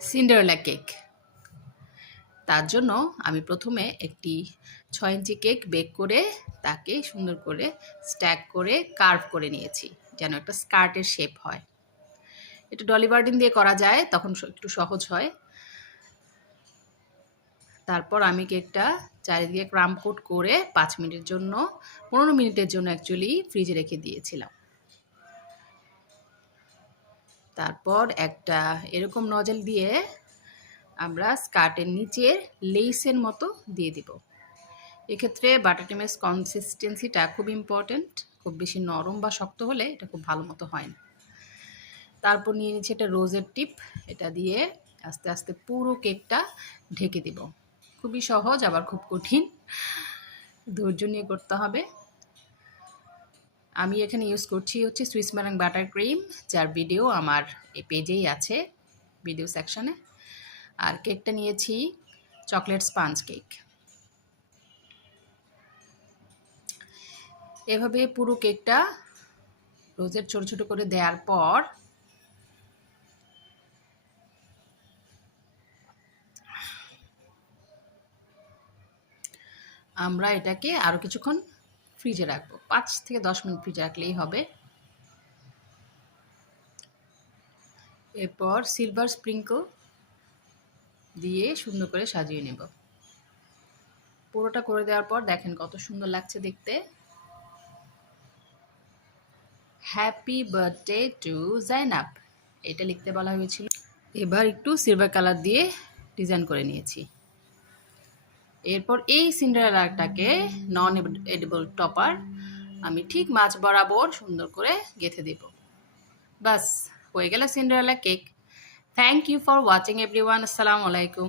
Cinderella cake. তার জন্য আমি প্রথমে একটি 6 ইঞ্চি কেক বেক করে তাকে সুন্দর করে স্ট্যাক করে কার্ভ করে নিয়েছি, যেন একটা স্কার্টের শেপ হয়। এটা ডলি বার্ডিন দিয়ে করা যায়, তখন একটু সহজ হয়। তারপর আমি কেকটা চারিদিকে ক্রাম কোট করে 5 মিনিটের জন্য 15 মিনিটের জন্য অ্যাকচুয়ালি ফ্রিজে রেখে দিয়েছিলাম। তারপর একটা এরকম নজল দিয়ে আমরা স্কার্টের নিচের লেসের মতো দিয়ে দিব। এক্ষেত্রে বাটারটিমের কনসিস্টেন্সিটা খুব ইম্পর্ট্যান্ট। খুব বেশি নরম বা শক্ত হলে এটা খুব ভালো মতো হয় না। তারপর নিয়ে নিচ্ছি একটা রোজের টিপ, এটা দিয়ে আস্তে আস্তে পুরো কেকটা ঢেকে দিব। খুবই সহজ, আবার খুব কঠিন, ধৈর্য নিয়ে করতে হবে। আমি এখানে ইউজ করছি হচ্ছে সুইস ম্যালাং বাটার ক্রিম, যার ভিডিও আমার এই পেজেই আছে, ভিডিও সেকশনে। আর কেকটা নিয়েছি চকলেট স্পঞ্জ কেক। এভাবে পুরো কেকটা রোজের ছোট ছোট করে দেওয়ার পর আমরা এটাকে আরও কিছুক্ষণ ফ্রিজে রাখবো। 5 থেকে 10 মিনিট ফ্রিজে রাখলেই হবে। এরপর সিলভার স্প্রিঙ্কল দিয়ে সুন্দর করে সাজিয়ে নেব। পুরোটা করে দেওয়ার পর দেখেন কত সুন্দর লাগছে দেখতে। হ্যাপি বার্থডে টু জাইনাব, এটা লিখতে বলা হয়েছিল। এবার একটু সিলভার কালার দিয়ে ডিজাইন করে নিয়েছি। এরপর এই সিন্ডারেলাটাকে নন এডিবল টপার আমি ঠিক মাছ বরাবর সুন্দর করে গেঁথে দেব। বাস হয়ে গেল Cinderella cake. Thank you for watching everyone. আসসালামু আলাইকুম।